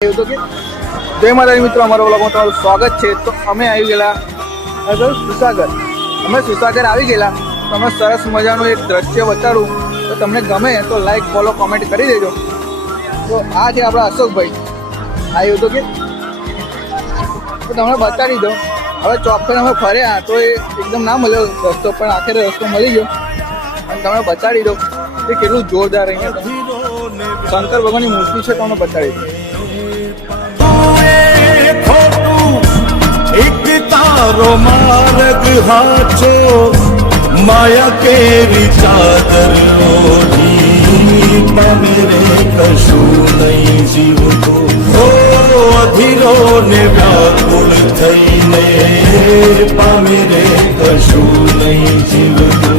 તો કે જય માતાજી મિત્રો, અમારા બ્લોગમાં તમારું સ્વાગત છે। તો અમે આવી ગયેલા સુસાગર। અમે સુસાગર આવી ગયેલા તો અમે સરસ મજાનું એક દ્રશ્ય બતાડું, તો તમને ગમે તો લાઈક ફોલો કોમેન્ટ કરી દેજો। તો આ છે આપણા અશોકભાઈ આવ્યું તો કે તમને બતાડી દો। હવે ચોક પર અમે ફર્યા તો એ એકદમ ના મળ્યો રસ્તો, પણ આખરે રસ્તો મળી ગયો અને તમને બતાડી દો કે કેટલું જોરદાર અહીંયા શંકર ભગવાનની મૂર્તિ છે, તમને બતાડી દો। एक तारो मार्ग हाचो माया केरी चादर ओढ़ी मेरे कशु नहीं जीव को ओ अधीरो ने व्याकुल थईने मेरे कशु नहीं जीव को।